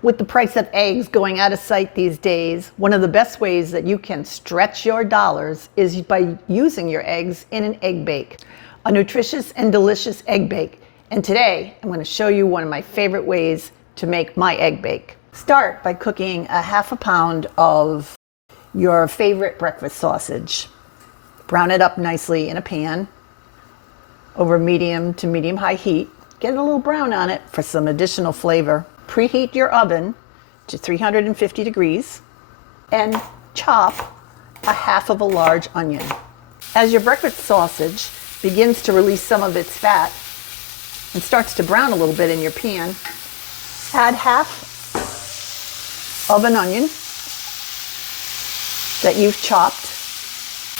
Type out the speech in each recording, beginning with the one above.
With the price of eggs going out of sight these days, one of the best ways that you can stretch your dollars is by using your eggs in an egg bake, a nutritious and delicious egg bake. And today, I'm going to show you one of my favorite ways to make my egg bake. Start by cooking a half a pound of your favorite breakfast sausage. Brown it up nicely in a pan over medium to medium-high heat. Get a little brown on it for some additional flavor. Preheat your oven to 350 degrees and chop a half of a large onion. As your breakfast sausage begins to release some of its fat and starts to brown a little bit in your pan, add half of an onion that you've chopped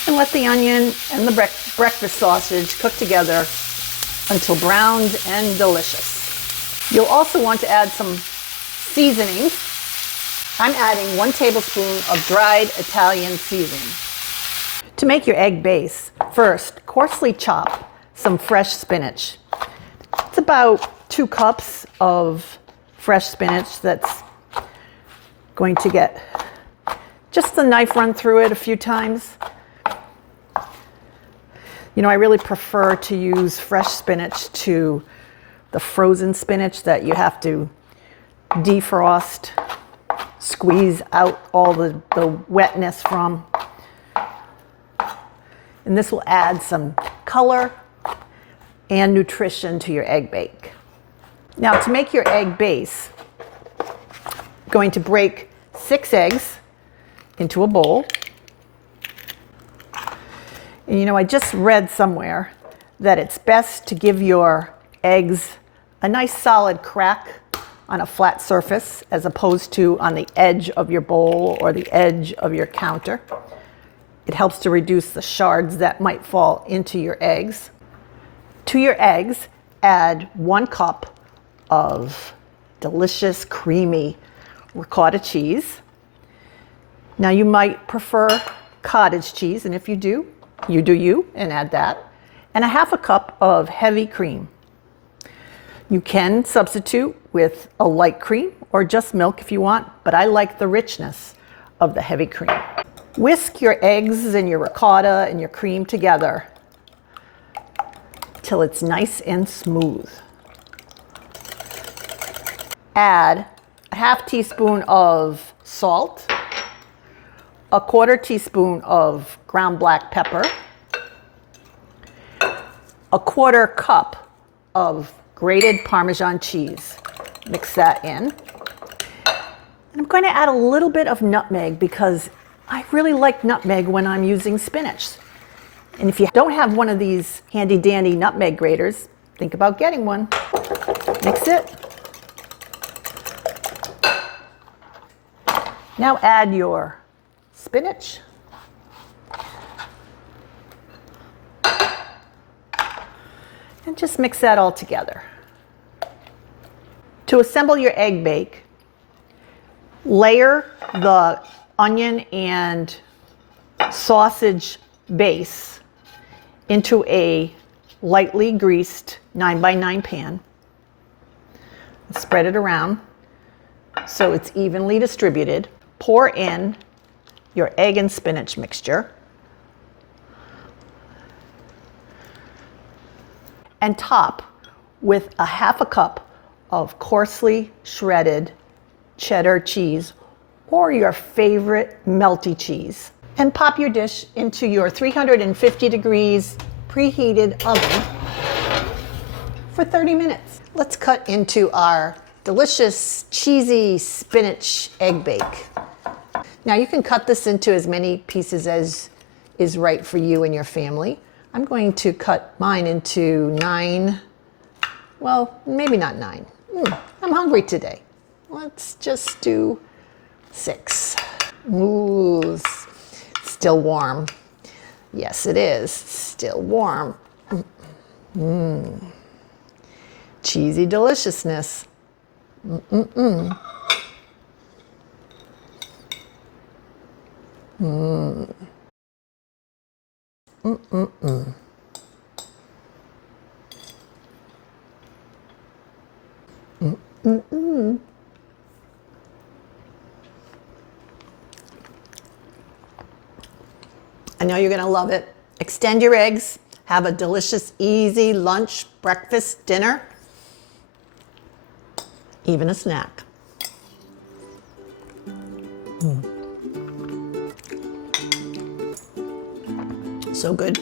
and let the onion and the breakfast sausage cook together until browned and delicious. You'll also want to add some seasonings. I'm adding 1 tablespoon of dried Italian seasoning. To make your egg base, first coarsely chop some fresh spinach. It's about 2 cups of fresh spinach that's going to get just the knife run through it a few times. You know, I really prefer to use fresh spinach to the frozen spinach that you have to defrost, squeeze out all the wetness from. And this will add some color and nutrition to your egg bake. Now, to make your egg base, I'm going to break 6 eggs into a bowl. And you know, I just read somewhere that it's best to give your eggs a nice solid crack on a flat surface as opposed to on the edge of your bowl or the edge of your counter. It helps to reduce the shards that might fall into your eggs. To your eggs, add 1 cup of delicious, creamy ricotta cheese. Now, you might prefer cottage cheese, and if you do you, and add that. And a half a cup of heavy cream. You can substitute with a light cream or just milk if you want, but I like the richness of the heavy cream. Whisk your eggs and your ricotta and your cream together till it's nice and smooth. Add a half teaspoon of salt, a 1/4 teaspoon of ground black pepper, a 1/4 cup of grated Parmesan cheese. Mix that in. And I'm going to add a little bit of nutmeg because I really like nutmeg when I'm using spinach. And if you don't have one of these handy dandy nutmeg graters, think about getting one. Mix it. Now add your spinach. And just mix that all together. To assemble your egg bake, layer the onion and sausage base into a lightly greased 9x9 pan. Spread it around so it's evenly distributed. Pour in your egg and spinach mixture and top with a half a cup of coarsely shredded cheddar cheese or your favorite melty cheese. And pop your dish into your 350 degrees preheated oven for 30 minutes. Let's cut into our delicious cheesy spinach egg bake. Now, you can cut this into as many pieces as is right for you and your family. I'm going to cut mine into 9, well, maybe not 9. I'm hungry today. Let's just do 6. Ooh, still warm. Yes, it is. Still warm. Cheesy deliciousness. I know you're gonna love it. Extend your eggs. Have a delicious, easy lunch, breakfast, dinner, even a snack. So good.